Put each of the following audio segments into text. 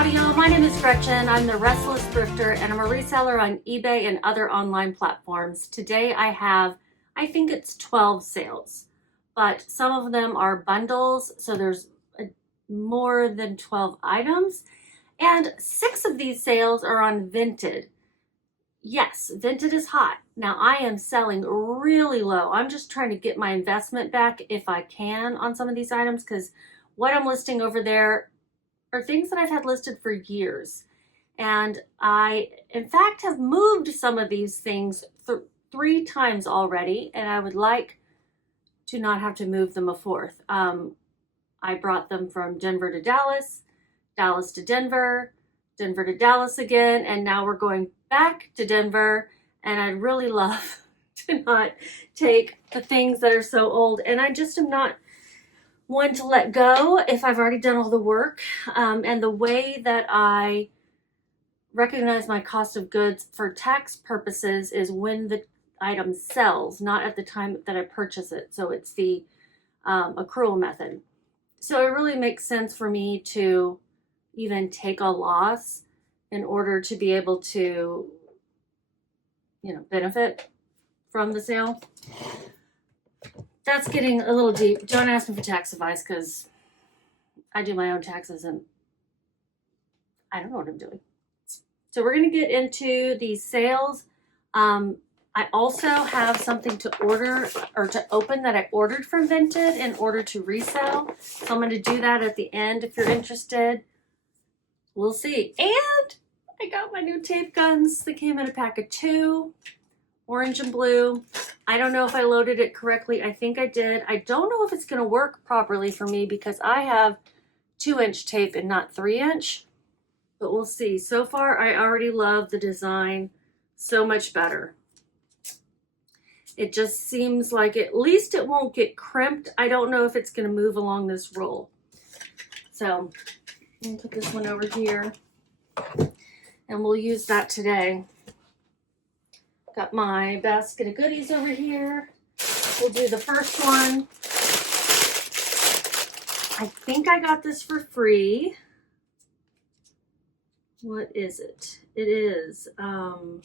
Howdy y'all, my name is Gretchen. I'm the Restless Thrifter and I'm a reseller on eBay and other online platforms. Today I have, I think it's 12 sales, but some of them are bundles, so there's more than 12 items, and 6 of these sales are on Vinted. Yes, Vinted is hot. Now I am selling really low. I'm just trying to get my investment back if I can on some of these items, because what I'm listing over there are things that I've had listed for years. And I, in fact, have moved some of these things 3 times already, and I would like to not have to move them a 4th. I brought them from Denver to Dallas, Dallas to Denver, Denver to Dallas again, and now we're going back to Denver, and I'd really love to not take the things that are so old, and I just am not one to let go if I've already done all the work. And the way that I recognize my cost of goods for tax purposes is when the item sells, not at the time that I purchase it. So it's the accrual method. So it really makes sense for me to even take a loss in order to be able to, benefit from the sale. That's getting a little deep. Don't ask me for tax advice because I do my own taxes and I don't know what I'm doing. So we're going to get into these sales. I also have something to order or to open that I ordered from Vinted in order to resell. So I'm going to do that at the end if you're interested. We'll see. And I got my new tape guns. They came in a pack of 2. Orange and blue. I don't know if I loaded it correctly. I think I did. I don't know if it's going to work properly for me because I have 2-inch tape and not 3-inch, but we'll see. So far, I already love the design so much better. It just seems like at least it won't get crimped. I don't know if it's going to move along this roll. So I'm going to put this one over here and we'll use that today. Got my basket of goodies over here. We'll do the first one. I think I got this for free. What is it? It is an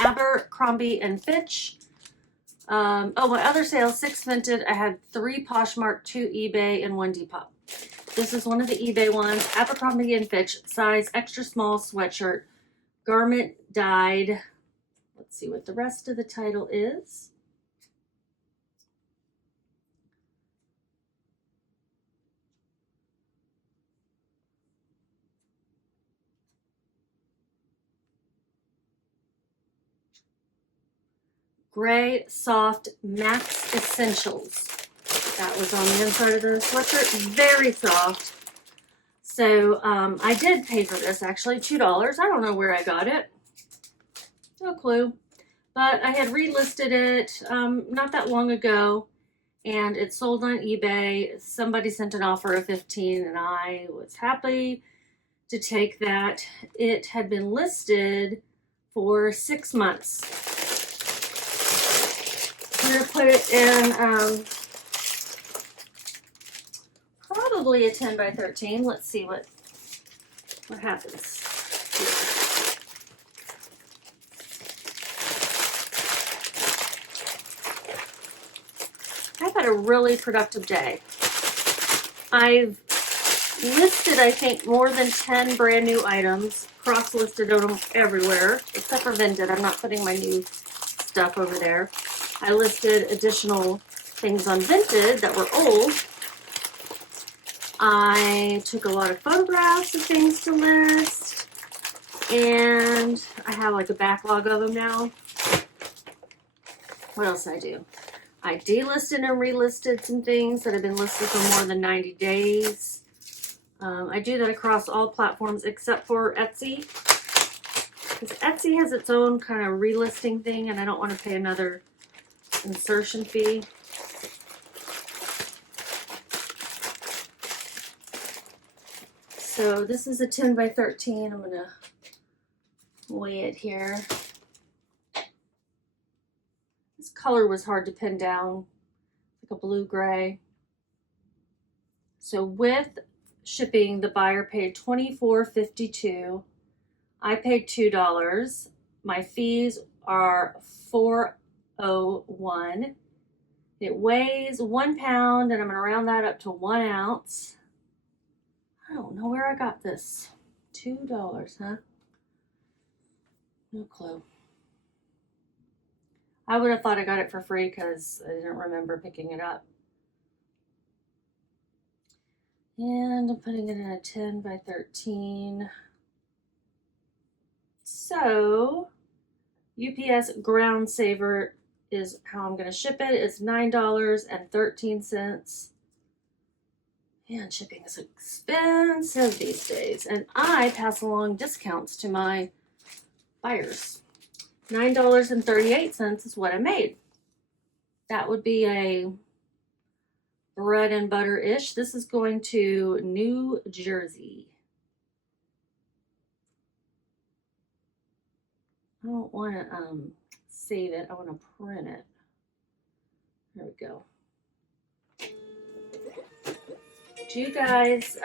Abercrombie and Fitch. My other sales, 6 Vinted. I had 3 Poshmark, 2 eBay, and 1 Depop. This is one of the eBay ones. Abercrombie and Fitch, size extra small sweatshirt, garment dyed. Let's see what the rest of the title is. Gray Soft Max Essentials. That was on the inside of the sweatshirt. Very soft. So I did pay for this actually, $2. I don't know where I got it. No clue. But I had relisted it not that long ago, and it sold on eBay. Somebody sent an offer of $15, and I was happy to take that. It had been listed for 6 months. I'm going to put it in probably a 10 by 13. Let's see what happens. I've had a really productive day. I've listed, I think, more than 10 brand new items, cross-listed them everywhere, except for Vinted. I'm not putting my new stuff over there. I listed additional things on Vinted that were old. I took a lot of photographs of things to list, and I have like a backlog of them now. What else did I do? I delisted and relisted some things that have been listed for more than 90 days. I do that across all platforms except for Etsy, because Etsy has its own kind of relisting thing, and I don't want to pay another insertion fee. So this is a 10 by 13. I'm going to weigh it here. This color was hard to pin down, like a blue-gray. So with shipping, the buyer paid $24.52. I paid $2. My fees are $4.01. It weighs 1 pound, and I'm gonna round that up to 1 ounce. I don't know where I got this. $2, huh? No clue. I would have thought I got it for free because I didn't remember picking it up. And I'm putting it in a 10 by 13. So, UPS Ground Saver is how I'm going to ship it. It's $9.13. And shipping is expensive these days. And I pass along discounts to my buyers. $9.38 is what I made. That would be a bread and butter-ish. This is going to New Jersey. I don't want to save it. I want to print it. There we go. Do you guys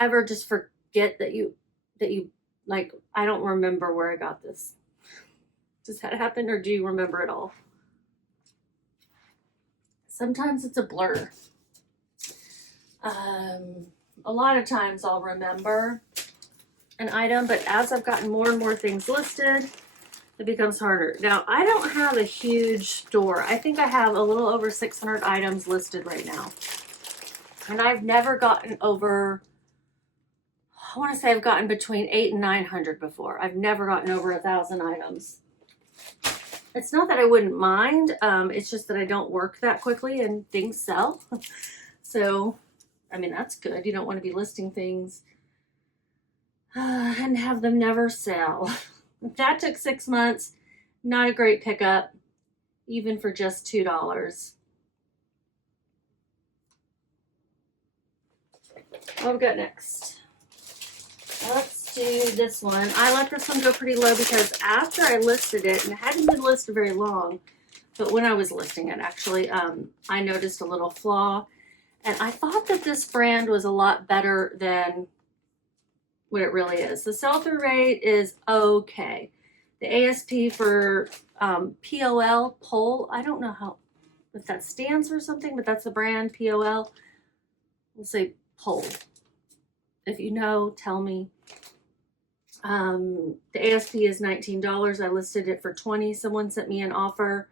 ever just forget that you like, I don't remember where I got this? Does that happen, or do you remember it all? Sometimes it's a blur. A lot of times I'll remember an item, but as I've gotten more and more things listed, it becomes harder. Now, I don't have a huge store. I think I have a little over 600 items listed right now. And I've never gotten over, I want to say I've gotten between 800 and 900 before. I've never gotten over 1,000 items. It's not that I wouldn't mind. It's just that I don't work that quickly and things sell. So, I mean, that's good. You don't want to be listing things and have them never sell. That took 6 months. Not a great pickup, even for just $2. What we got next? Let's do this one. I let this one go pretty low because after I listed it, and it hadn't been listed very long, but when I was listing it, actually, I noticed a little flaw. And I thought that this brand was a lot better than what it really is. The sell-through rate is okay. The ASP for POL, I don't know if that stands for something, but that's the brand, POL. We'll say Pole. If you know, tell me. The ASP is $19. I listed it for $20. Someone sent me an offer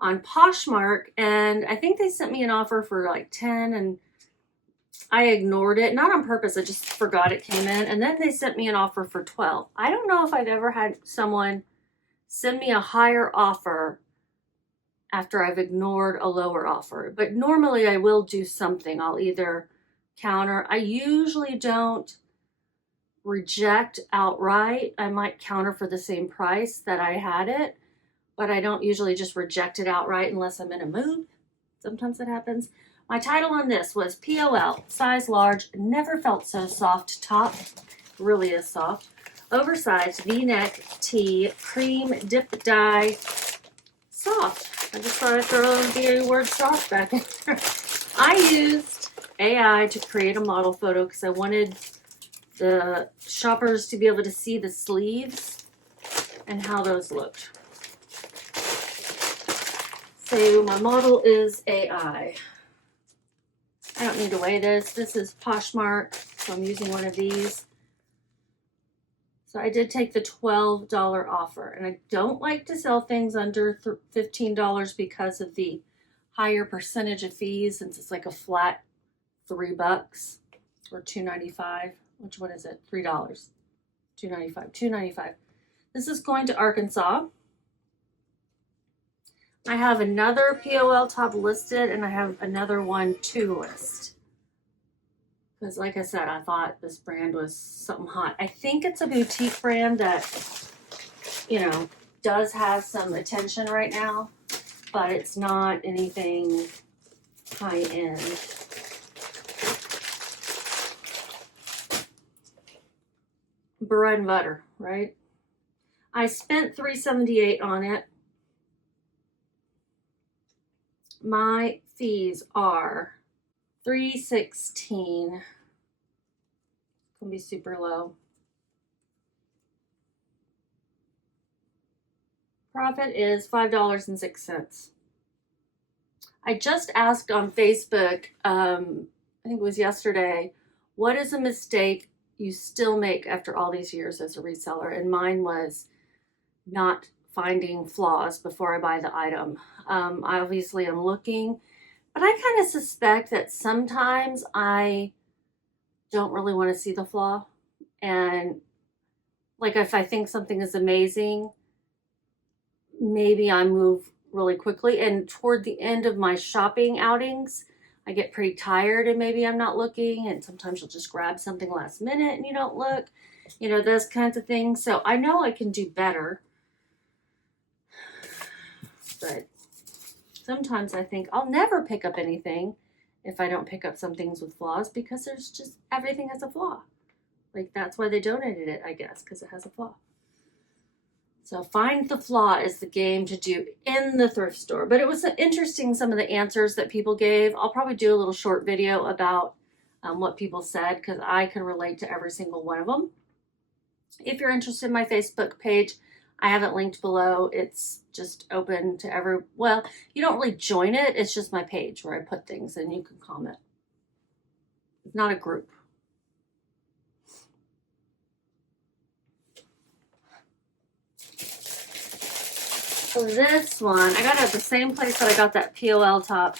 on Poshmark, and I think they sent me an offer for like $10, and I ignored it. Not on purpose, I just forgot it came in. And then they sent me an offer for $12. I don't know if I've ever had someone send me a higher offer after I've ignored a lower offer. But normally I will do something. I'll either counter. I usually don't reject outright. I might counter for the same price that I had it, but I don't usually just reject it outright unless I'm in a mood. Sometimes it happens. My title on this was POL, size large, never felt so soft top, really is soft, oversized V-neck tee, cream dip dye, soft. I just thought I'd throw the word soft back in there. I used AI to create a model photo because I wanted the shoppers to be able to see the sleeves and how those looked. So my model is AI. I don't need to weigh this. This is Poshmark, so I'm using one of these. So I did take the $12 offer, and I don't like to sell things under $15 because of the higher percentage of fees, since it's like a flat $3 or $2.95. Which one is it? $3. $2.95. $2.95. This is going to Arkansas. I have another POL top listed, and I have another one to list. Because like I said, I thought this brand was something hot. I think it's a boutique brand that, you know, does have some attention right now, but it's not anything high end. Bread and butter, right? I spent $3.78 on it. My fees are $3.16. Gonna be super low. Profit is $5.06. I just asked on Facebook, I think it was yesterday, what is a mistake you still make after all these years as a reseller? And mine was not finding flaws before I buy the item. I obviously am looking, but I kind of suspect that sometimes I don't really want to see the flaw. And like if I think something is amazing, maybe I move really quickly. And toward the end of my shopping outings, I get pretty tired and maybe I'm not looking. And sometimes you'll just grab something last minute and you don't look, you know, those kinds of things. So I know I can do better. But sometimes I think I'll never pick up anything if I don't pick up some things with flaws, because there's just, everything has a flaw. Like that's why they donated it, I guess, because it has a flaw. So find the flaw is the game to do in the thrift store. But it was interesting, some of the answers that people gave. I'll probably do a little short video about what people said, because I can relate to every single one of them. If you're interested in my Facebook page, I have it linked below. It's just open to well, you don't really join it. It's just my page where I put things and you can comment. It's not a group. So this one, I got it at the same place that I got that POL top.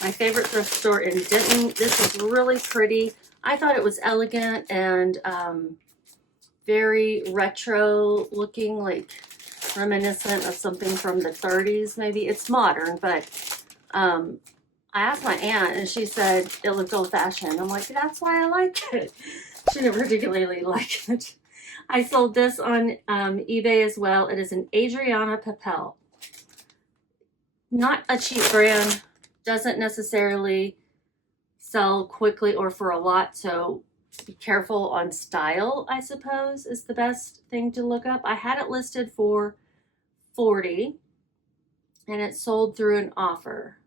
My favorite thrift store in Denton. This is really pretty. I thought it was elegant and very retro looking, like reminiscent of something from the 30s maybe. It's modern, but I asked my aunt and she said it looked old-fashioned. I'm like, that's why I like it. She didn't particularly like it. I sold this on eBay as well. It is an Adriana Papel. Not a cheap brand. Doesn't necessarily sell quickly or for a lot, so be careful on style, I suppose, is the best thing to look up. I had it listed for $40 and it sold through an offer.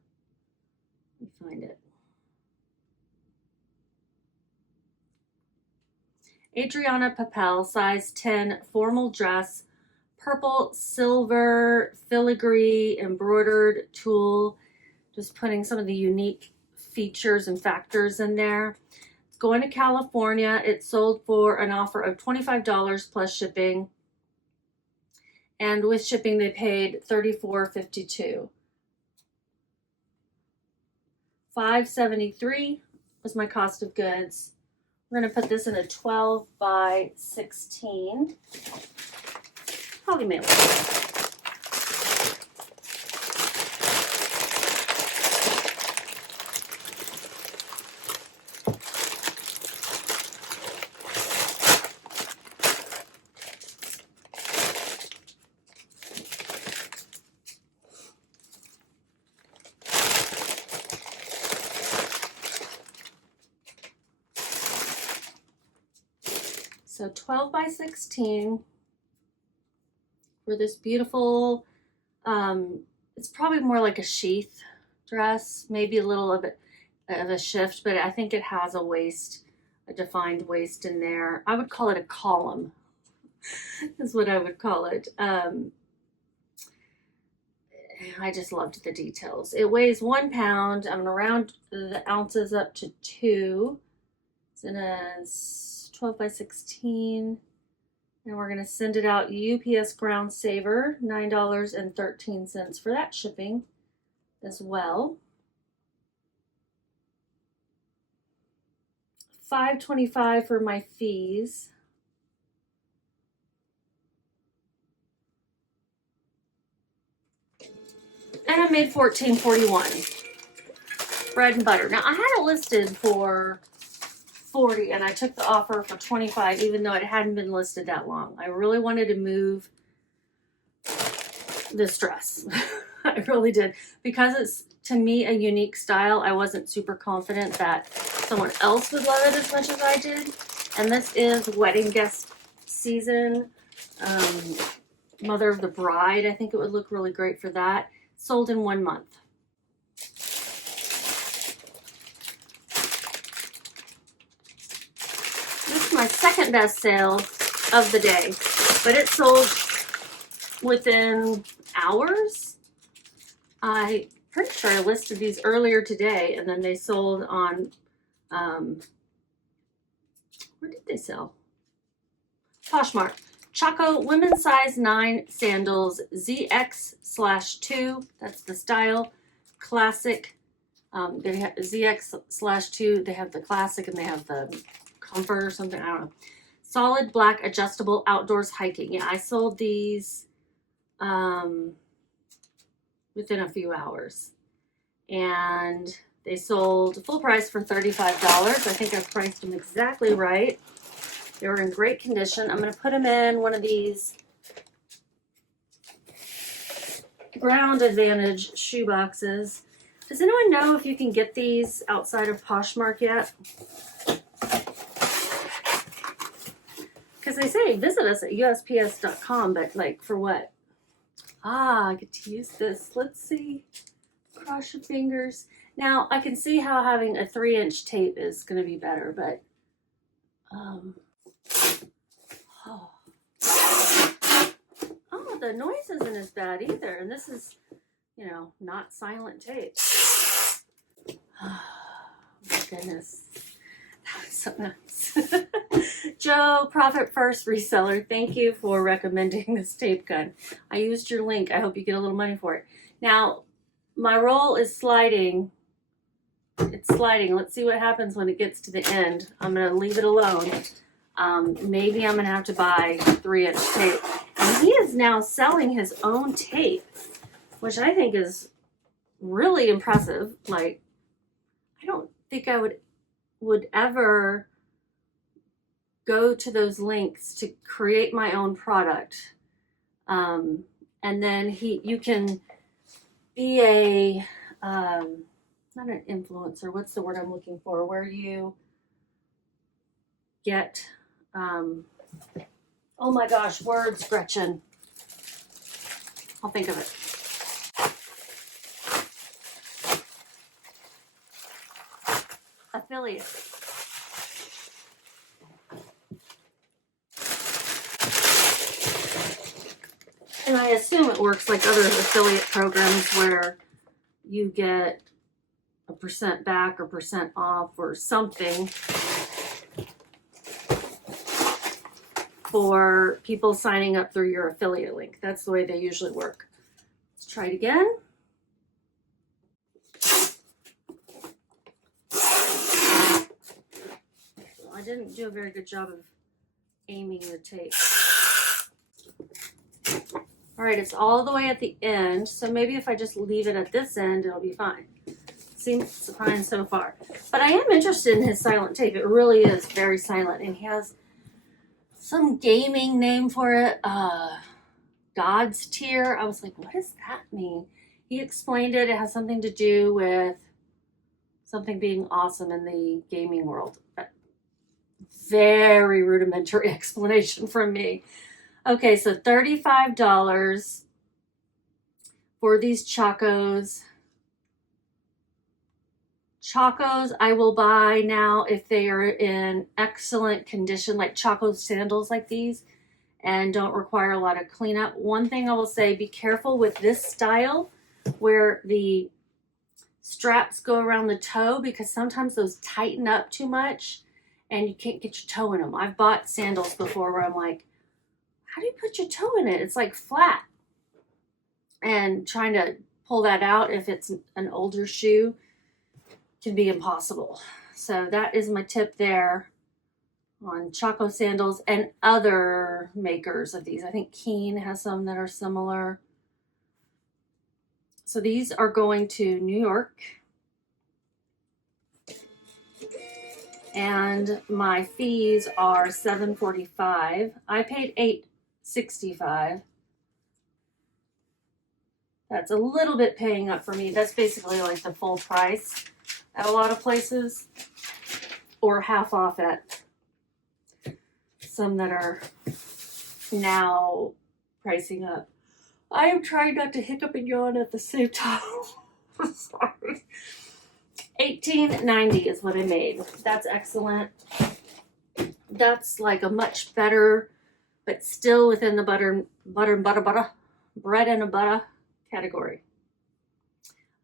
Let me find it. Adriana Papel, size 10, formal dress, purple, silver, filigree, embroidered tulle. Just putting some of the unique features and factors in there. It's going to California. It sold for an offer of $25 plus shipping. And with shipping, they paid $34.52. $5.73 was my cost of goods. We're going to put this in a 12 by 16. Probably mail it. So 12 by 16 for this beautiful, it's probably more like a sheath dress, maybe a little of a shift, but I think it has a waist, a defined waist in there. I would call it a column, is what I would call it. I just loved the details. It weighs 1 pound. I'm gonna round the ounces up to 2. It's in a 12 by 16. And we're gonna send it out UPS Ground Saver, $9.13 for that shipping as well. $5.25 for my fees. And I made $14.41. Bread and butter. Now I had it listed for $40 and I took the offer for $25 even though it hadn't been listed that long. I really wanted to move this dress. I really did, because it's to me a unique style. I wasn't super confident that someone else would love it as much as I did. And this is wedding guest season. Mother of the Bride, I think it would look really great for that. Sold in 1 month. my second best sale of the day, but it sold within hours. I'm pretty sure I listed these earlier today, and then they sold on, where did they sell? Poshmark. Chaco women's size 9 sandals, ZX/2. That's the style. Classic. They have ZX/2. They have the classic and they have the comfort or something. I don't know. Solid black adjustable outdoors hiking. Yeah, I sold these within a few hours. And they sold full price for $35. I think I priced them exactly right. They were in great condition. I'm going to put them in one of these Ground Advantage shoe boxes. Does anyone know if you can get these outside of Poshmark yet? Because they say visit us at USPS.com, but like for what? Ah, I get to use this. Let's see. Cross your fingers. Now, I can see how having a 3-inch tape is going to be better, but oh, the noise isn't as bad either. And this is, you know, not silent tape. Oh, my goodness. That was so nice. Joe, Profit First Reseller, thank you for recommending this tape gun. I used your link. I hope you get a little money for it. Now, my roll is sliding. It's sliding. Let's see what happens when it gets to the end. I'm going to leave it alone. Maybe I'm going to have to buy 3-inch tape. And he is now selling his own tape, which I think is really impressive. Like, I don't think I would ever go to those lengths to create my own product. And then you can be a, not an influencer, what's the word I'm looking for, where you get, oh my gosh, words, Gretchen. I'll think of it. Affiliate. And I assume it works like other affiliate programs where you get a % back or % off or something for people signing up through your affiliate link. That's the way they usually work. Let's try it again. Well, I didn't do a very good job of aiming the tape. All right, it's all the way at the end, so maybe if I just leave it at this end, it'll be fine. Seems fine so far. But I am interested in his silent tape. It really is very silent, and he has some gaming name for it, God's Tier. I was like, what does that mean? He explained it. It has something to do with something being awesome in the gaming world. Very rudimentary explanation from me. Okay, so $35 for these Chacos. Chacos I will buy now if they are in excellent condition, like Chaco sandals like these, and don't require a lot of cleanup. One thing I will say, be careful with this style where the straps go around the toe, because sometimes those tighten up too much and you can't get your toe in them. I've bought sandals before where I'm like, how do you put your toe in it? It's like flat. And trying to pull that out if it's an older shoe can be impossible. So that is my tip there on Chaco sandals and other makers of these. I think Keen has some that are similar. So these are going to New York. And my fees are $7.45. I paid $8.65. That's a little bit paying up for me. That's basically like the full price at a lot of places, or half off at some that are now pricing up. I am trying not to hiccup and yawn at the same time. I'm sorry. $18.90 is what I made. That's excellent. That's like a much better, but still within the bread and butter category.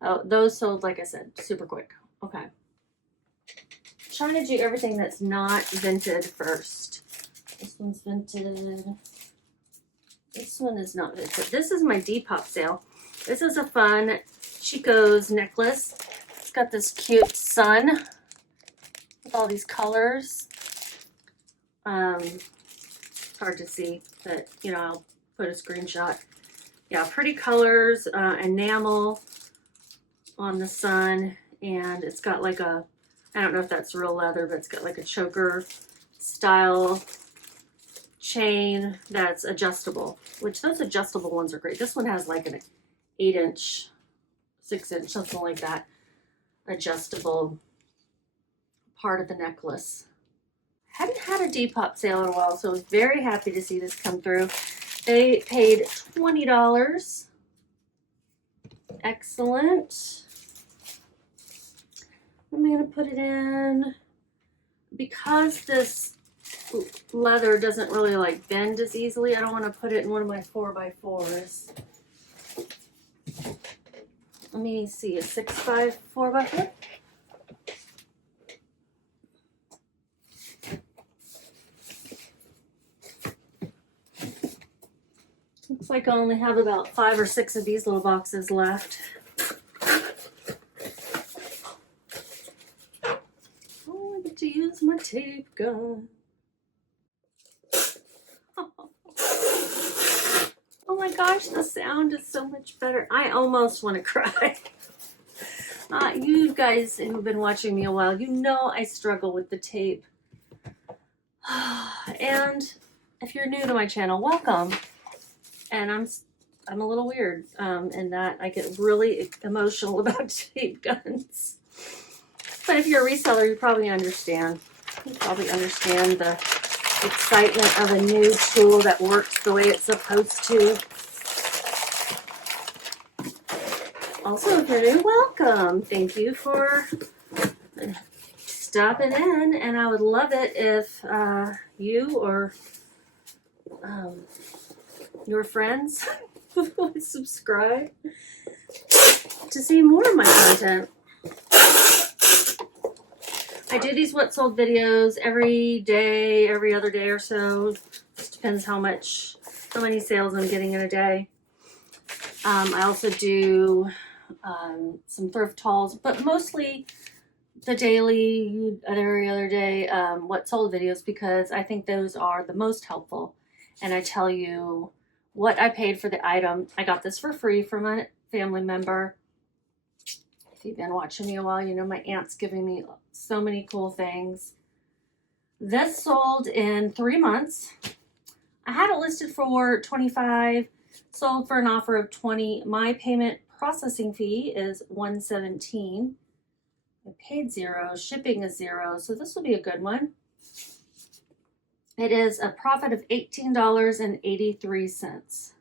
Oh, those sold, like I said, super quick. Okay. Trying to do everything that's not Vinted first. This one's Vinted. This one is not Vinted. This is my Depop sale. This is a fun Chico's necklace. It's got this cute sun with all these colors. It's hard to see, but you know, I'll put a screenshot. Yeah, pretty colors, enamel on the sun, and it's got like a, I don't know if that's real leather, but it's got like a choker style chain that's adjustable, which those adjustable ones are great. This one has like an 8-inch, 6-inch, something like that, adjustable part of the necklace. Hadn't had a Depop sale in a while, so I was very happy to see this come through. They paid $20. Excellent. I'm going to put it in. Because this leather doesn't really like bend as easily, I don't want to put it in one of my 4x4s. Let me see, a 6x 4x4. Looks like I only have about 5 or 6 of these little boxes left. Oh, I get to use my tape gun. Oh my gosh, the sound is so much better. I almost want to cry. You guys who've been watching me a while, you know I struggle with the tape. And if you're new to my channel, welcome. And I'm a little weird in that I get really emotional about tape guns. But if you're a reseller, you probably understand. You probably understand the excitement of a new tool that works the way it's supposed to. Also, if you're new, welcome. Thank you for stopping in, and I would love it if you or your friends would subscribe to see more of my content. I do these what sold videos every day, every other day or so. Just depends how many sales I'm getting in a day. I also do some thrift hauls, but mostly the daily, every other day, what sold videos, because I think those are the most helpful. And I tell you what I paid for the item. I got this for free from a family member. If you've been watching me a while, you know my aunt's giving me so many cool things. This sold in 3 months. I had it listed for $25, sold for an offer of $20. My payment processing fee is $117. I paid $0. Shipping is $0. So this will be a good one. It is a profit of $18.83.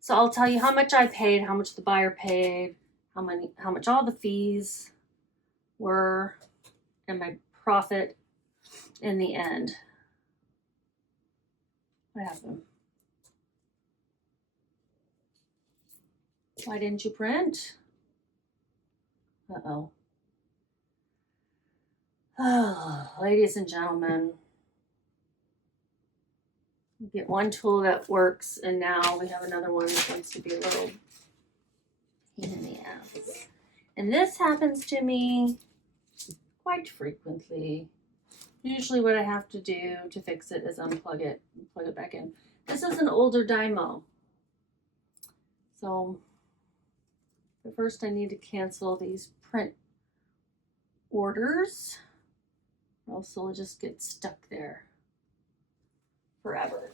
So I'll tell you how much I paid, how much the buyer paid, how much all the fees were, and my profit in the end. What happened? Why didn't you print? Uh-oh. Oh, ladies and gentlemen, we get one tool that works, and now we have another one that wants to be a little pain in the ass. And this happens to me quite frequently. Usually what I have to do to fix it is unplug it and plug it back in. This is an older Dymo. So first I need to cancel these print orders, or else it'll just get stuck there forever.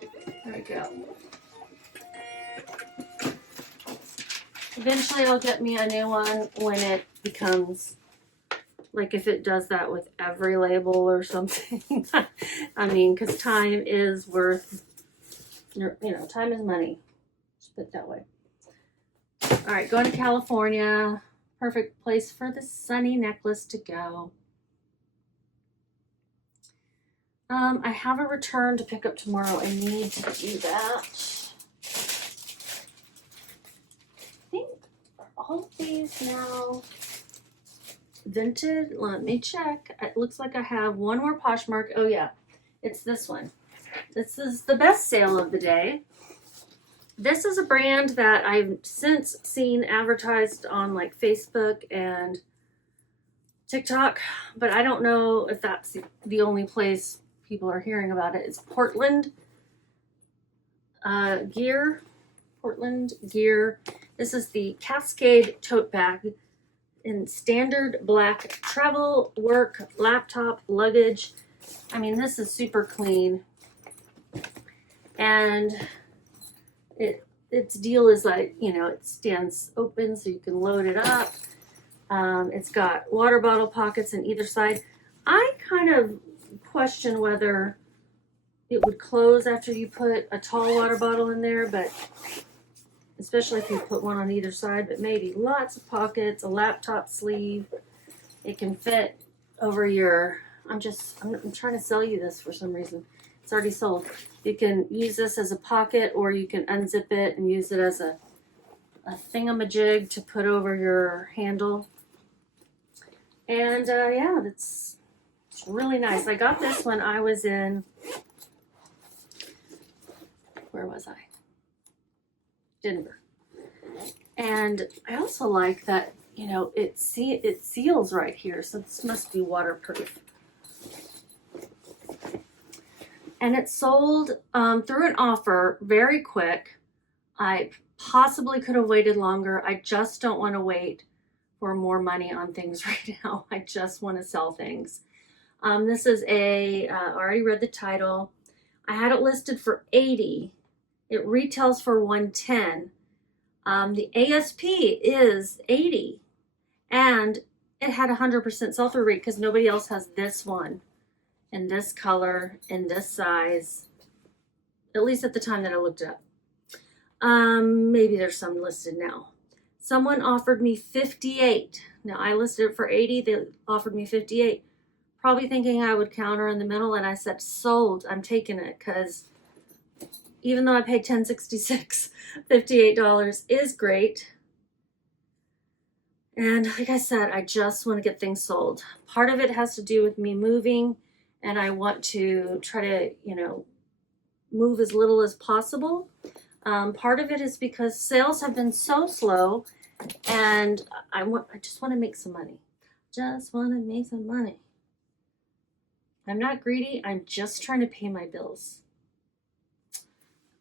There we go. Eventually I'll get me a new one when it becomes, like if it does that with every label or something. I mean, because time is worth, you know, time is money. Just put it that way. All right, going to California. Perfect place for the sunny necklace to go. I have a return to pick up tomorrow. I need to do that. I think all of these now Vinted. Let me check. It looks like I have one more Poshmark. Oh yeah, it's this one. This is the best sale of the day. This is a brand that I've since seen advertised on like Facebook and TikTok, but I don't know if that's the only place people are hearing about it. It's Portland Gear. Portland Gear. This is the Cascade tote bag in standard black travel, work, laptop, luggage. I mean, this is super clean. And its deal is like, you know, it stands open so you can load it up. It's got water bottle pockets on either side. I kind of question whether it would close after you put a tall water bottle in there, but especially if you put one on either side, but maybe. Lots of pockets, a laptop sleeve. It can fit over your, I'm trying to sell you this for some reason. It's already sold. You can use this as a pocket, or you can unzip it and use it as a thingamajig to put over your handle. And yeah, it's really nice. I got this when I was in, where was I? Denver. And I also like that, you know, it seals right here, so this must be waterproof. And it sold through an offer very quick. I possibly could have waited longer. I just don't want to wait for more money on things right now. I just want to sell things. This is I already read the title. I had it listed for $80. It retails for $110. The ASP is $80. And it had 100% sell-through rate because nobody else has this one in this color, in this size, at least at the time that I looked it up. Maybe there's some listed now. Someone offered me $58. Now I listed it for $80. They offered me $58, probably thinking I would counter in the middle, and I said, sold. I'm taking it, because even though I paid $10.66, $58 is great. And like I said, I just want to get things sold. Part of it has to do with me moving, and I want to try to, you know, move as little as possible. Part of it is because sales have been so slow, and I just want to make some money. Just want to make some money. I'm not greedy. I'm just trying to pay my bills.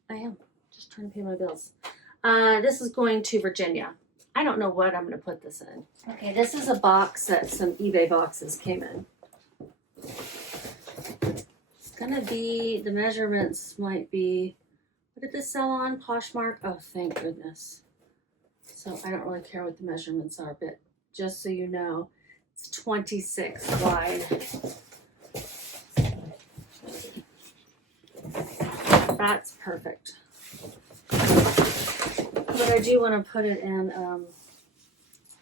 I am just trying to pay my bills. This is going to Virginia. I don't know what I'm going to put this in. Okay, this is a box that some eBay boxes came in. It's going to be, the measurements might be, what did this sell on? Poshmark? Oh, thank goodness. So I don't really care what the measurements are, but just so you know, it's 26 wide. That's perfect. But I do want to put it in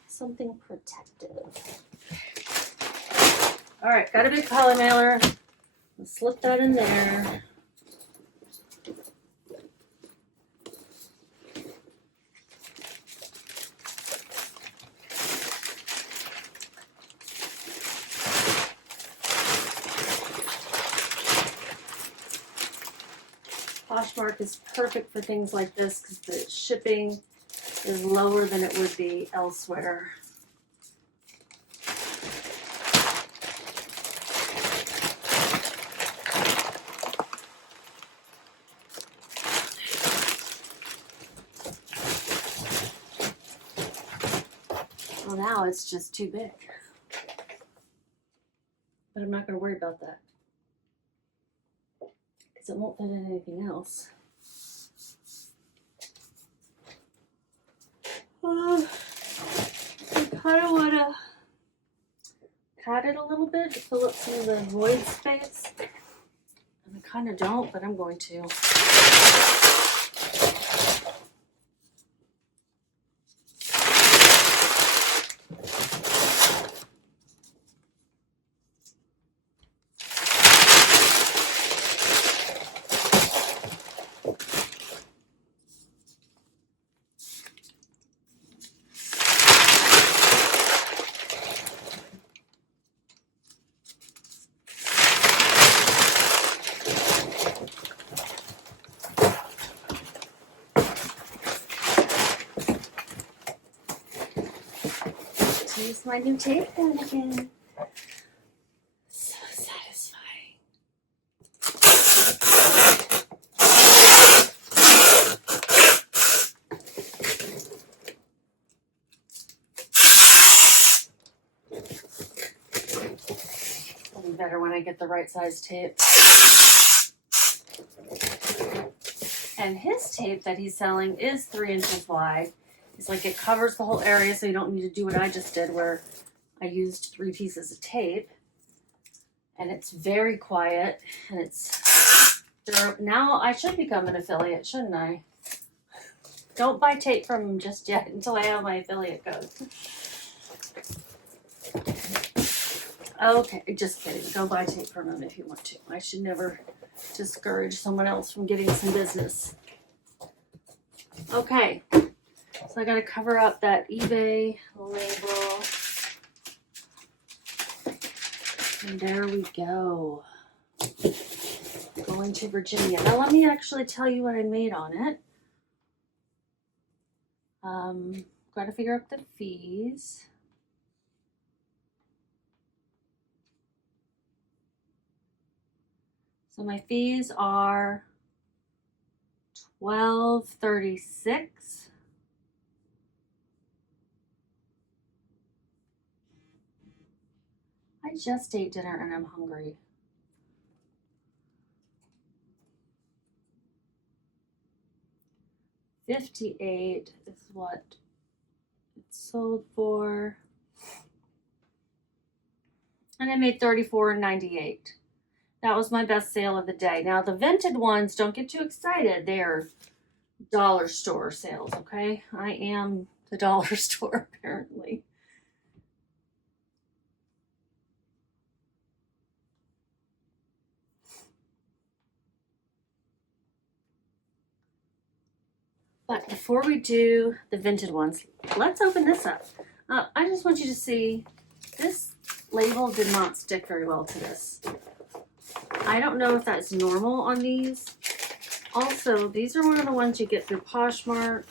something protective. All right, got a big poly mailer. Let's slip that in there. Poshmark is perfect for things like this because the shipping is lower than it would be elsewhere. Well, now it's just too big. But I'm not going to worry about that, because it won't fit in anything else. I kind of want to pat it a little bit to fill up some of the void space. And I kind of don't, but I'm going to. Use my new tape gun again. So satisfying. It'll be better when I get the right size tape. And his tape that he's selling is 3 inches wide. It's like it covers the whole area, so you don't need to do what I just did where I used 3 pieces of tape. And it's very quiet, and it's durable. Now I should become an affiliate, shouldn't I? Don't buy tape from him just yet until I have my affiliate code. Okay, just kidding. Go buy tape from him if you want to. I should never discourage someone else from getting some business. Okay, so I got to cover up that eBay label. And there we go. Going to Virginia. Now let me actually tell you what I made on it. Got to figure out the fees. So my fees are $12.36. I just ate dinner and I'm hungry. $58 is what it's sold for. And I made $34.98. That was my best sale of the day. Now the Vinted ones, don't get too excited. They're dollar store sales, okay? I am the dollar store apparently. But before we do the Vinted ones, let's open this up. I just want you to see this label did not stick very well to this. I don't know if that's normal on these. Also, these are one of the ones you get through Poshmark.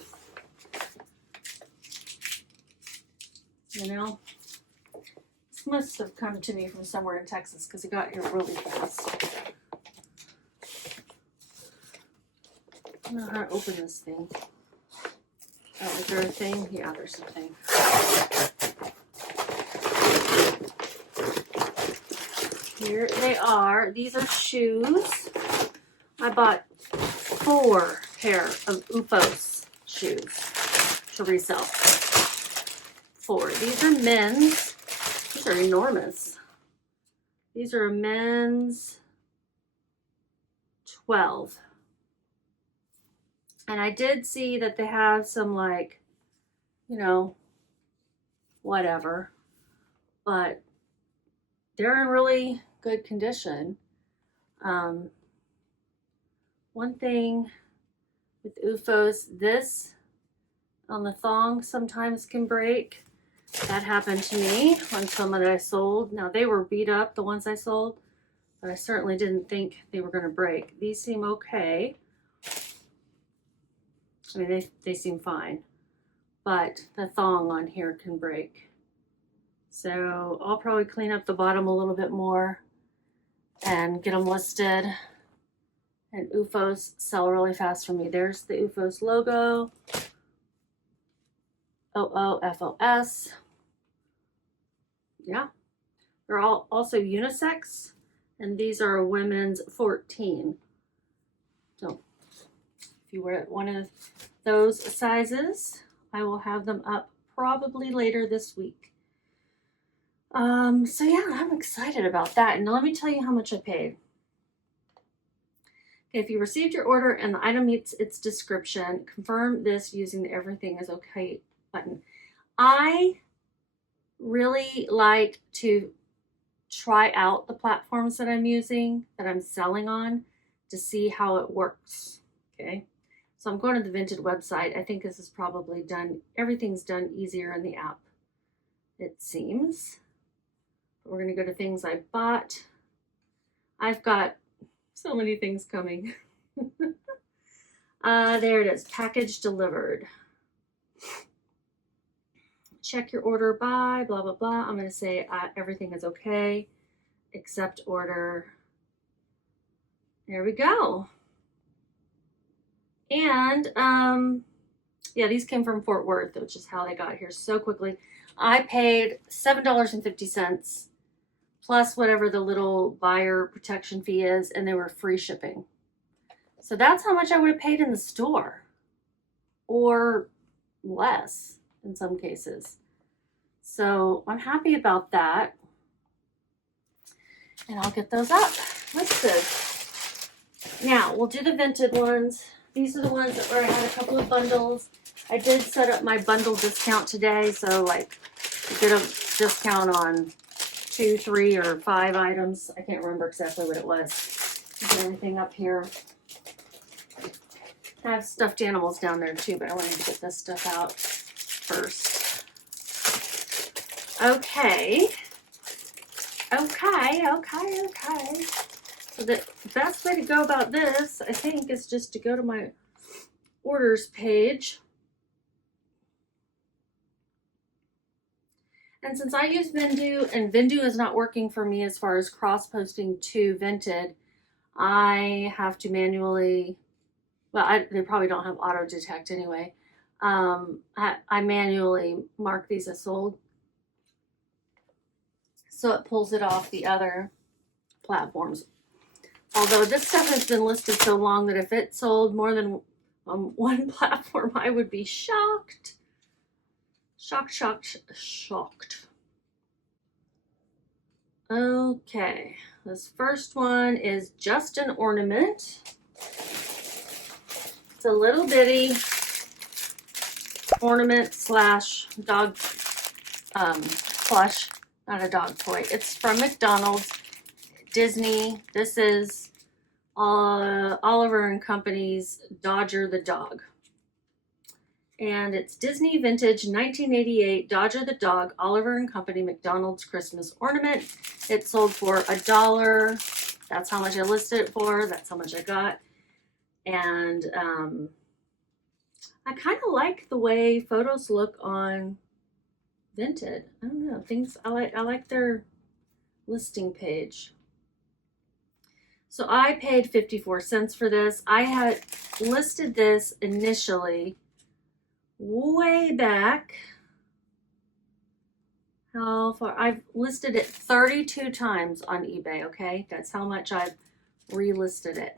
You know, this must have come to me from somewhere in Texas because it got here really fast. I don't know how to open this thing. Oh, is there a thing? Yeah, there's something. Here they are. These are shoes. I bought 4 pair of UFOS shoes to resell. 4. These are men's. These are enormous. These are a men's 12. And I did see that they have some, like, you know, whatever. But they're in really good condition. One thing with UFOs, this on the thong sometimes can break. That happened to me on some that I sold. Now they were beat up, the ones I sold, but I certainly didn't think they were going to break. These seem okay. I mean, they seem fine, but the thong on here can break. So I'll probably clean up the bottom a little bit more and get them listed. And UFOs sell really fast for me. There's the UFOs logo. OOFOS. Yeah. They're all also unisex. And these are a women's 14. So if you wear one of those sizes, I will have them up probably later this week. So yeah, I'm excited about that. And let me tell you how much I paid. If you received your order and the item meets its description, confirm this using the everything is okay button. I really like to try out the platforms that I'm using, that I'm selling on, to see how it works, okay? So I'm going to the Vinted website. I think this is probably done, everything's done easier in the app, it seems. We're gonna go to things I bought. I've got so many things coming. There it is, package delivered. check your order by blah, blah, blah. I'm going to say everything is okay. Accept order. There we go. And yeah, these came from Fort Worth, which is how they got here so quickly. I paid $7.50 plus whatever the little buyer protection fee is, and they were free shipping. So that's how much I would have paid in the store, or less in some cases. So I'm happy about that. And I'll get those up. What's this? Now we'll do the Vinted ones. These are the ones where I had a couple of bundles. I did set up my bundle discount today, so like I did a discount on 2, 3, or 5 items. I can't remember exactly what it was. Get everything up here. I have stuffed animals down there too, but I wanted to get this stuff out first. Okay. So the best way to go about this, I think, is just to go to my orders page. And since I use VENDOO and VENDOO is not working for me as far as cross-posting to Vinted, I have to manually, well, they probably don't have auto detect anyway. I manually mark these as sold. So it pulls it off the other platforms. Although this stuff has been listed so long that if it sold more than one platform, I would be shocked. Shocked. Okay, this first one is just an ornament. It's a little bitty ornament slash dog plush, not a dog toy. It's from McDonald's, Disney. This is Oliver and Company's Dodger the dog. And it's Disney Vintage 1988 Dodger the Dog, Oliver and Company McDonald's Christmas ornament. It sold for $1. That's how much I listed it for. That's how much I got. And I kind of like the way photos look on Vinted. I don't know, I like their listing page. So I paid 54 cents for this. I had listed this initially way back. How far? I've listed it 32 times on eBay, okay? That's how much I've relisted it.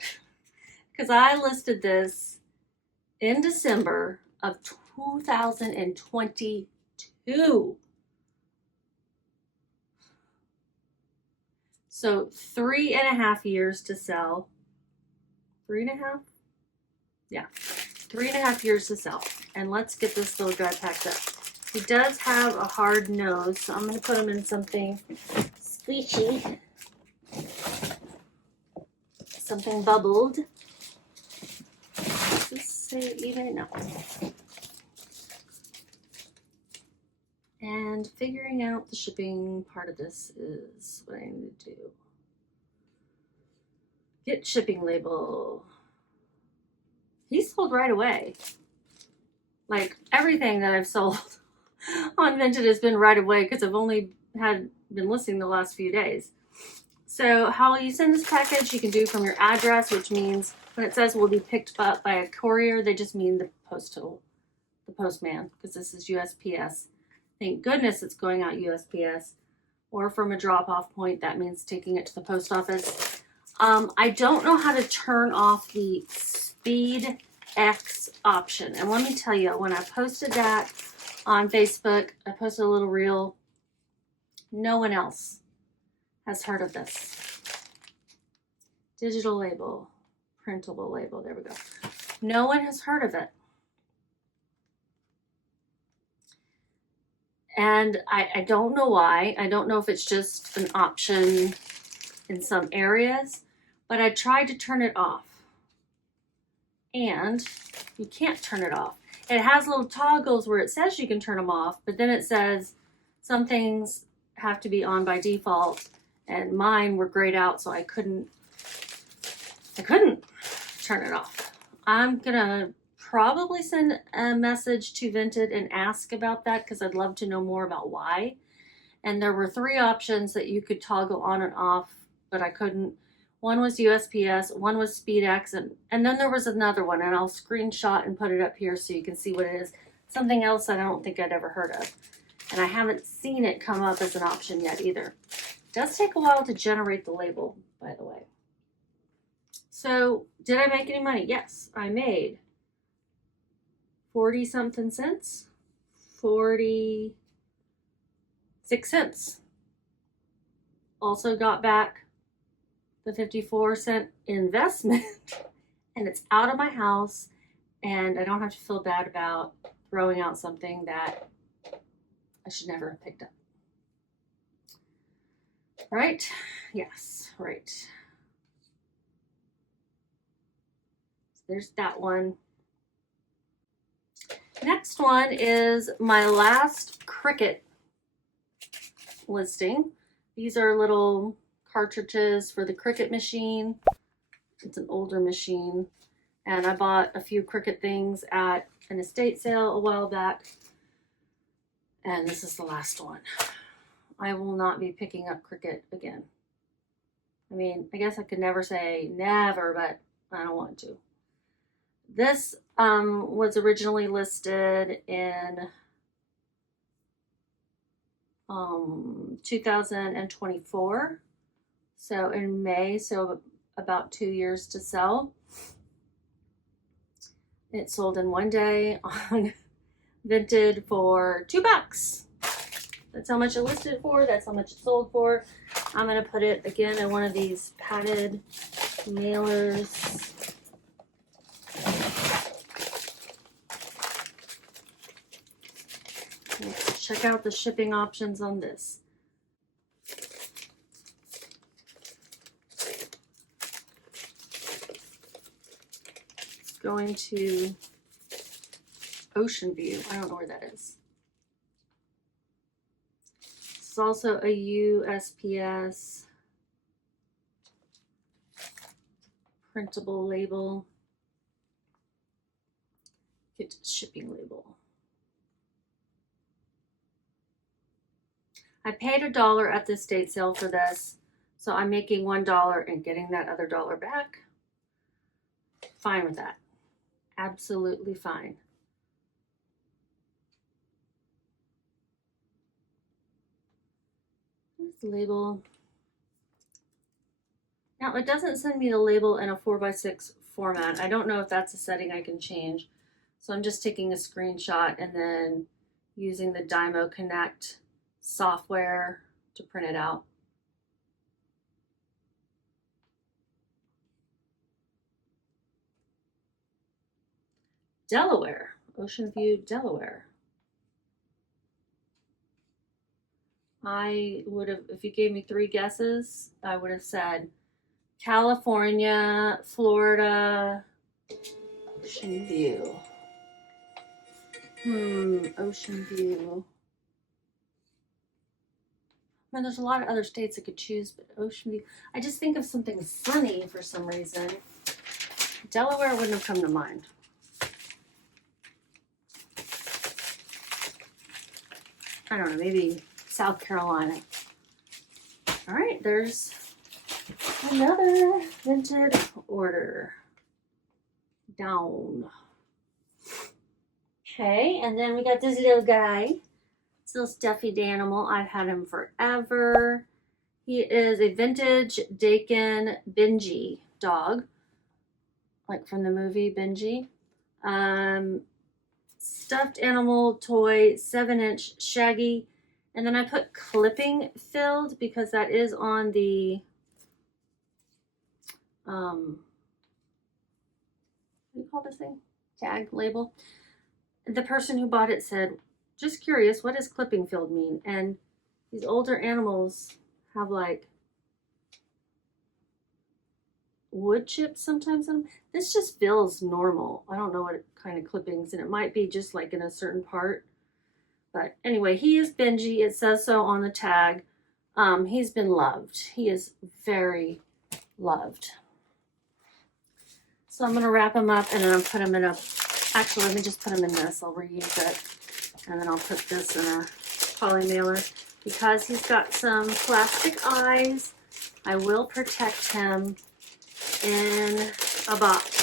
Because I listed this in December of 2022. So 3.5 years to sell. 3.5? Yeah. 3.5 years to sell. And let's get this little guy packed up. He does have a hard nose, so I'm going to put him in something squishy. Something bubbled. Does this say eBay? No. And figuring out the shipping part of this is what I need to do. Get shipping label. He sold right away. Like everything that I've sold on Vinted has been right away because I've only been listing the last few days. So how you send this package, you can do from your address, which means when it says will be picked up by a courier, they just mean the postman, because this is USPS. Thank goodness it's going out USPS. Or from a drop-off point, that means taking it to the post office. I don't know how to turn off the Speed X option. And let me tell you, when I posted that on Facebook, I posted a little reel. No one else has heard of this. Digital label, printable label, there we go. No one has heard of it. And I don't know why. I don't know if it's just an option in some areas, but I tried to turn it off. And you can't turn it off. It has little toggles where it says you can turn them off, but then it says some things have to be on by default, and mine were grayed out, so I couldn't turn it off. I'm gonna probably send a message to Vinted and ask about that because I'd love to know more about why. And there were 3 options that you could toggle on and off, but I couldn't. One was USPS, one was SpeedX, and then there was another one, and I'll screenshot and put it up here so you can see what it is. Something else I don't think I'd ever heard of. And I haven't seen it come up as an option yet either. It does take a while to generate the label, by the way. So, did I make any money? Yes, I made 40 something cents, 46 cents. Also got back the 54-cent investment and it's out of my house and I don't have to feel bad about throwing out something that I should never have picked up. Right? Yes, right. So there's that one. Next one is my last Cricut listing. These are little cartridges for the Cricut machine. It's an older machine. And I bought a few Cricut things at an estate sale a while back. And this is the last one. I will not be picking up Cricut again. I mean, I guess I could never say never, but I don't want to. This was originally listed in 2024. So in May, so about 2 years to sell. It sold in one day on Vinted for $2. That's how much it listed for. That's how much it sold for. I'm going to put it again in one of these padded mailers. Let's check out the shipping options on this. It's going to Ocean View. I don't know where that is. It's also a USPS printable label. Get shipping label. I paid $1 at the estate sale for this, so I'm making $1 and getting that other $1 back. Fine with that. Absolutely fine. Here's the label. Now, it doesn't send me the label in a 4x6 format. I don't know if that's a setting I can change. So I'm just taking a screenshot and then using the Dymo Connect software to print it out. Delaware, Ocean View, Delaware. I would have, if you gave me 3 guesses, I would have said California, Florida, Ocean View. Ocean View. I mean, there's a lot of other states I could choose, but Ocean View. I just think of something sunny for some reason. Delaware wouldn't have come to mind. I don't know, maybe South Carolina. All right, there's another Vinted order. Down. Okay, and then we got this little guy. This little stuffy animal. I've had him forever. He is a vintage Dakin Benji dog, like from the movie Benji. Stuffed animal toy, 7-inch shaggy. And then I put clipping filled because that is on the what do you call this thing? Tag label. The person who bought it said, just curious, what does clipping filled mean? And these older animals have like wood chips sometimes on them. This just feels normal. I don't know what kind of clippings, and it might be just like in a certain part. But anyway, he is Benji. It says so on the tag. He's been loved. He is very loved. So I'm going to wrap him up and then I'll put him in a Actually, let me just put them in this. I'll reuse it. And then I'll put this in a poly mailer. Because he's got some plastic eyes, I will protect him in a box.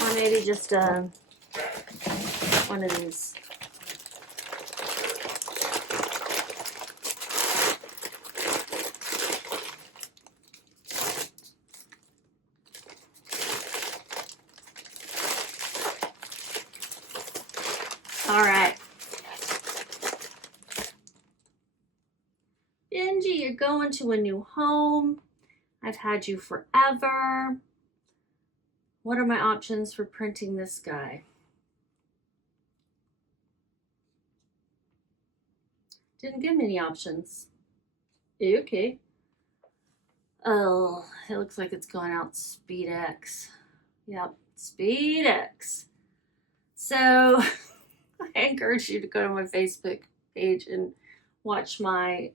Or maybe just one of these. All right. Benji, you're going to a new home. I've had you forever. What are my options for printing this guy? Didn't give me any options. Okay. Oh, it looks like it's going out SpeedX. Yep, SpeedX. So I encourage you to go to my Facebook page and watch my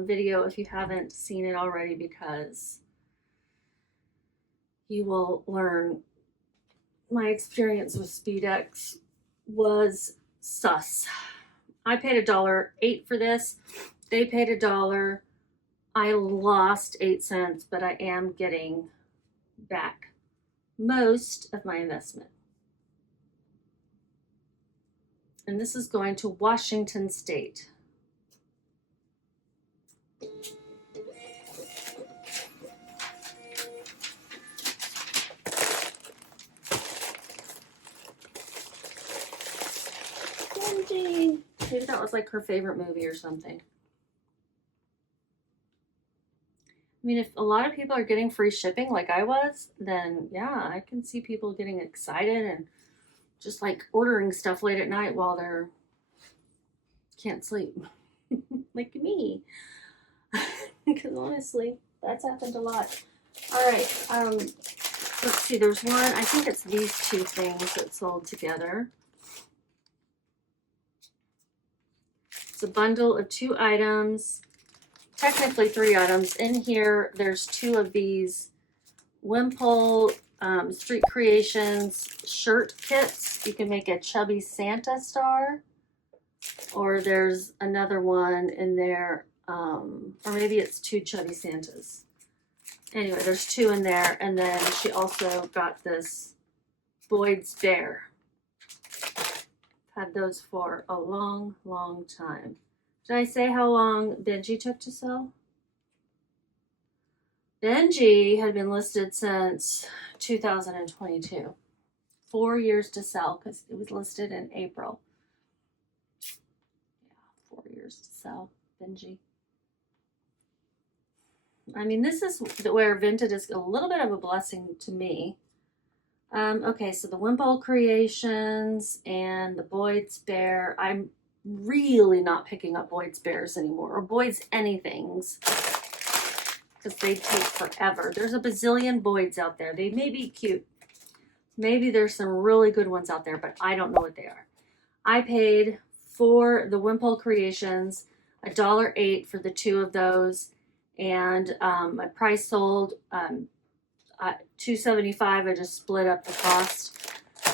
video if you haven't seen it already, because you will learn my experience with SpeedX was sus. I paid $1.08 for this. They paid $1. I lost 8 cents, but I am getting back most of my investment. And this is going to Washington State. Benji. Maybe that was like her favorite movie or something. I mean, if a lot of people are getting free shipping like I was, then yeah, I can see people getting excited and just like ordering stuff late at night while they're can't sleep. Like me. Because honestly, that's happened a lot. All right, let's see, there's one, I think it's these two things that sold together. It's a bundle of 2 items, technically 3 items. In here, there's 2 of these Wimple Street Creations shirt kits. You can make a chubby Santa star, or there's another one in there, or maybe it's 2 chubby Santas. Anyway, there's 2 in there, and then she also got this Boyd's Bear. Had those for a long, long time. Did I say how long Benji took to sell? Benji had been listed since 2022. 4 years to sell, because it was listed in April. Yeah, 4 years to sell, Benji. I mean, this is where Vinted is a little bit of a blessing to me. Okay, so the Wimple Creations and the Boyd's Bear. I'm really not picking up Boyd's Bears anymore, or Boyd's anythings, because they take forever. There's a bazillion Boyds out there. They may be cute. Maybe there's some really good ones out there, but I don't know what they are. I paid for the Wimple Creations $1.08 for the 2 of those, and my price sold $2.75. I just split up the cost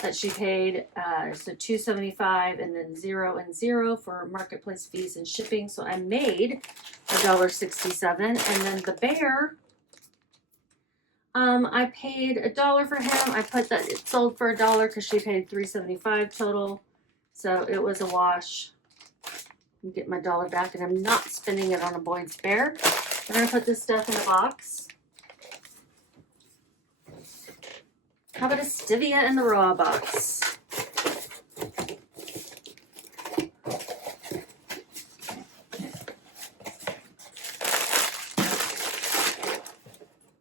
that she paid, so $2.75 and then 0 and 0 for marketplace fees and shipping. So I made $1.67. And then the bear, I paid $1 for him. I put that it sold for $1 because she paid $3.75 total, so it was a wash. I'm getting my $1 back, and I'm not spending it on a Boyd's Bear. I'm gonna put this stuff in a box. How about a stevia in the raw box?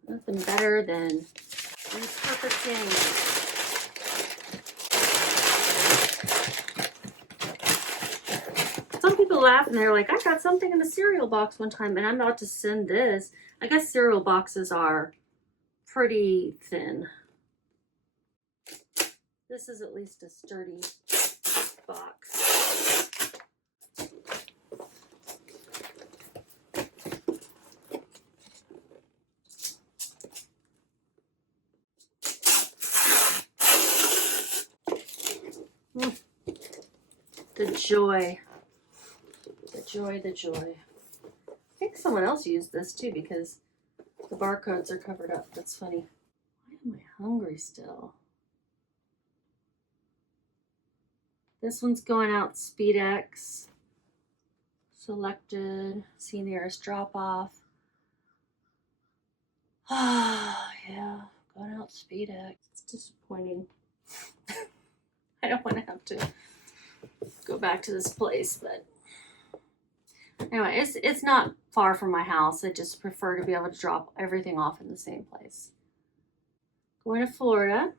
Nothing better than these perfect things. Some people laugh and they're like, I got something in the cereal box one time, and I'm about to send this. I guess cereal boxes are pretty thin. This is at least a sturdy box. The joy. The joy, the joy. I think someone else used this too because the barcodes are covered up. That's funny. Why am I hungry still? This one's going out SpeedX. Selected. See nearest drop off. Ah, yeah. Going out SpeedX. It's disappointing. I don't want to have to go back to this place, but anyway, it's not far from my house. I just prefer to be able to drop everything off in the same place. Going to Florida.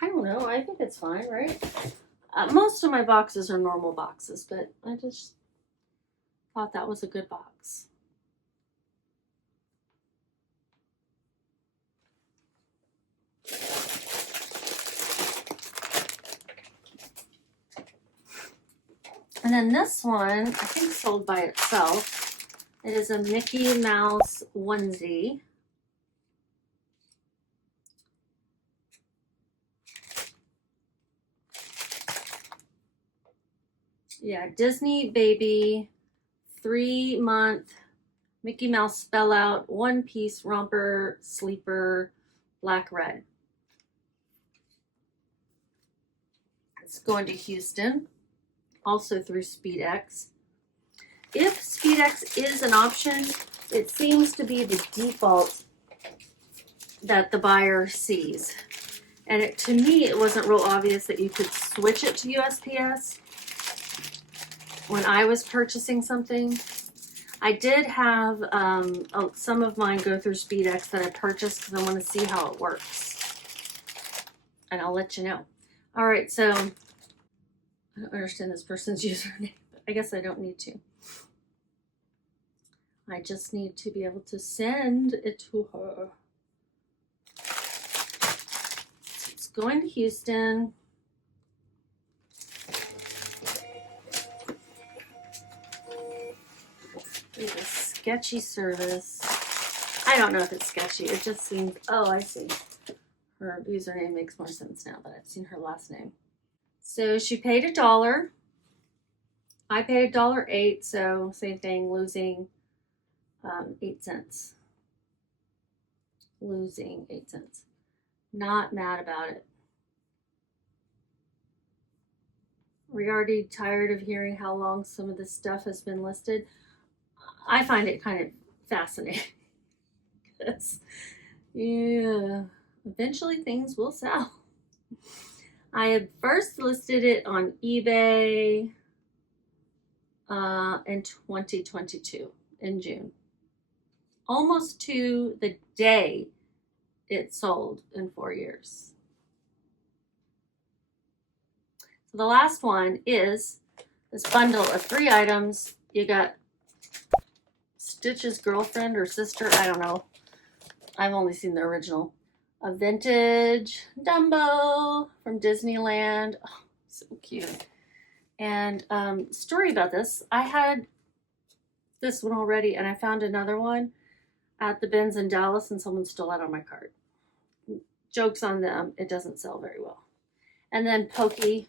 I don't know. I think it's fine, right? Most of my boxes are normal boxes, but I just thought that was a good box. And then this one, I think sold by itself. It is a Mickey Mouse onesie. Yeah, Disney Baby, 3-month Mickey Mouse spell out, one-piece romper, sleeper, black, red. It's going to Houston, also through SpeedX. If SpeedX is an option, it seems to be the default that the buyer sees. And to me, it wasn't real obvious that you could switch it to USPS. When I was purchasing something, I did have some of mine go through SpeedX that I purchased because I want to see how it works. And I'll let you know. All right, so I don't understand this person's username, but I guess I don't need to. I just need to be able to send it to her. It's going to Houston. It's a sketchy service. I don't know if it's sketchy. It just seems, oh, I see. Her username makes more sense now that I've seen her last name. So she paid $1. I paid $1.08, so same thing, losing 8 cents. Losing 8 cents. Not mad about it. We're already tired of hearing how long some of this stuff has been listed. I find it kind of fascinating. Because, yeah, eventually things will sell. I had first listed it on eBay in 2022, in June. Almost to the day it sold in 4 years. So the last one is this bundle of 3 items. You got Stitch's girlfriend or sister, I don't know. I've only seen the original. A vintage Dumbo from Disneyland. Oh, so cute. And story about this, I had this one already and I found another one at the bins in Dallas and someone stole it on my cart. Joke's on them, it doesn't sell very well. And then Pokey,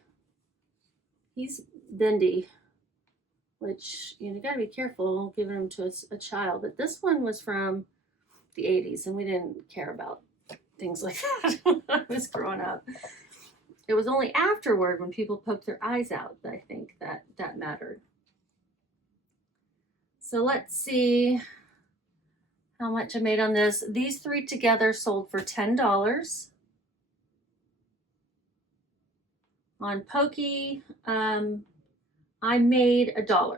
he's bendy, which, you know, you gotta be careful giving them to a child. But this one was from the 80s and we didn't care about things like that when I was growing up. It was only afterward when people poked their eyes out that I think that mattered. So let's see how much I made on this. These 3 together sold for $10. On Pokey, I made $1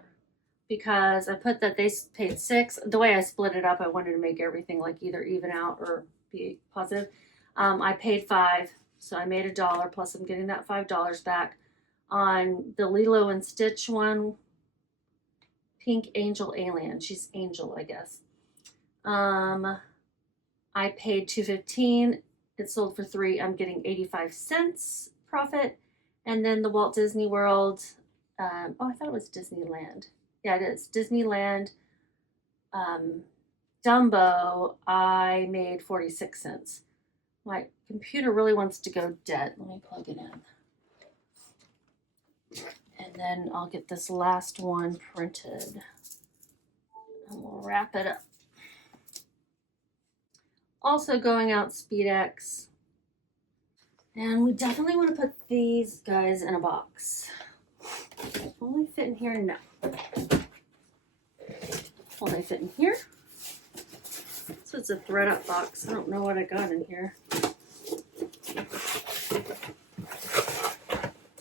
because I put that they paid $6. The way I split it up, I wanted to make everything like either even out or be positive. I paid $5, so I made $1 plus I'm getting that $5 back. On the Lilo and Stitch one, Pink Angel Alien. She's Angel, I guess. I paid $2.15. It sold for $3. I'm getting 85 cents profit. And then the Walt Disney World, oh, I thought it was Disneyland. Yeah, it is. Disneyland Dumbo, I made 46 cents. My computer really wants to go dead. Let me plug it in. And then I'll get this last one printed. And we'll wrap it up. Also going out SpeedX. And we definitely want to put these guys in a box. Will they fit in here? No. Will they fit in here? So it's a thread up box. I don't know what I got in here.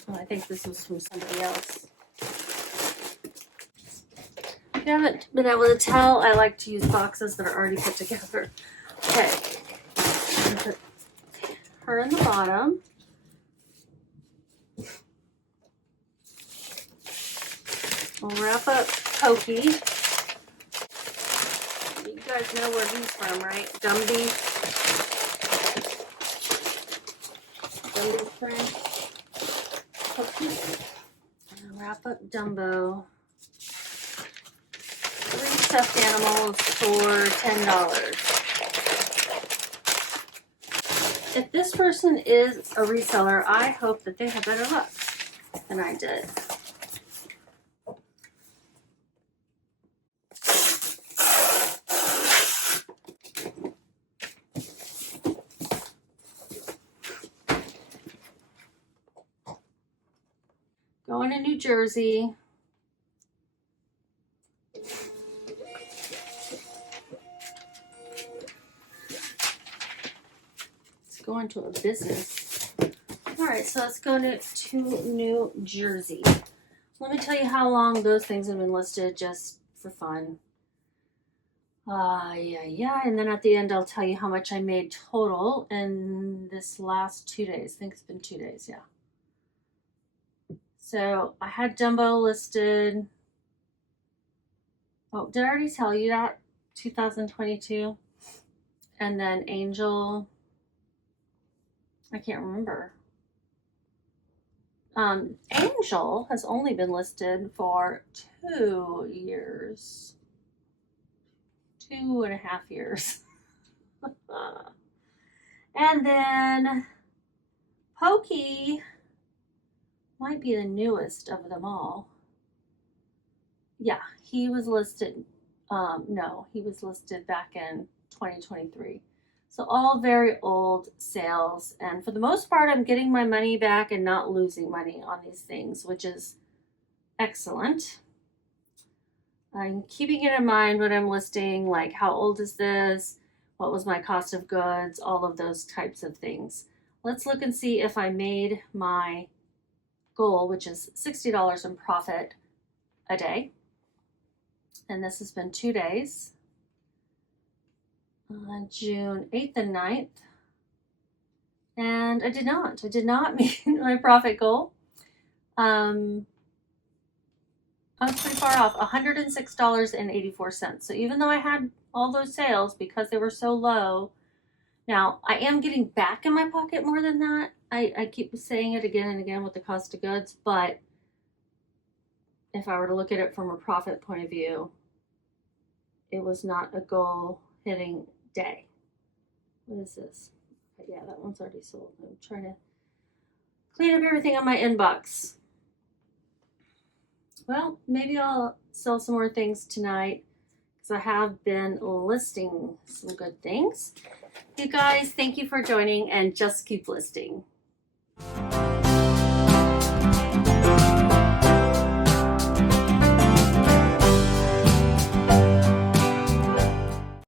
Oh, I think this was from somebody else. If you haven't been able to tell, I like to use boxes that are already put together. Okay. I'm gonna put her in the bottom. We'll wrap up Pokey. You guys know where he's from, right? Gumby. Gumby's friend. Pokey. And wrap up Dumbo. 3 stuffed animals for $10. If this person is a reseller, I hope that they have better luck than I did. Going to New Jersey. It's going to a business. All right, so let's go to New Jersey. Let me tell you how long those things have been listed just for fun. Yeah. And then at the end, I'll tell you how much I made total in this last 2 days. I think it's been 2 days, yeah. So I had Dumbo listed. Oh, did I already tell you that? 2022. And then Angel. I can't remember. Angel has only been listed for 2 years. 2.5 years. And then Pokey might be the newest of them all. Yeah, he was listed, no, he was listed back in 2023. So all very old sales. And for the most part, I'm getting my money back and not losing money on these things, which is excellent. I'm keeping it in mind when I'm listing, like how old is this? What was my cost of goods? All of those types of things. Let's look and see if I made my goal, which is $60 in profit a day. And this has been 2 days. June 8th and 9th. And I did not meet my profit goal. I was pretty far off, $106.84. So even though I had all those sales, because they were so low, now I am getting back in my pocket more than that. I keep saying it again and again with the cost of goods, but if I were to look at it from a profit point of view, it was not a goal hitting day. What is this? Yeah, that one's already sold. I'm trying to clean up everything on my inbox. Well, maybe I'll sell some more things tonight because I have been listing some good things. You guys, thank you for joining, and just keep listing.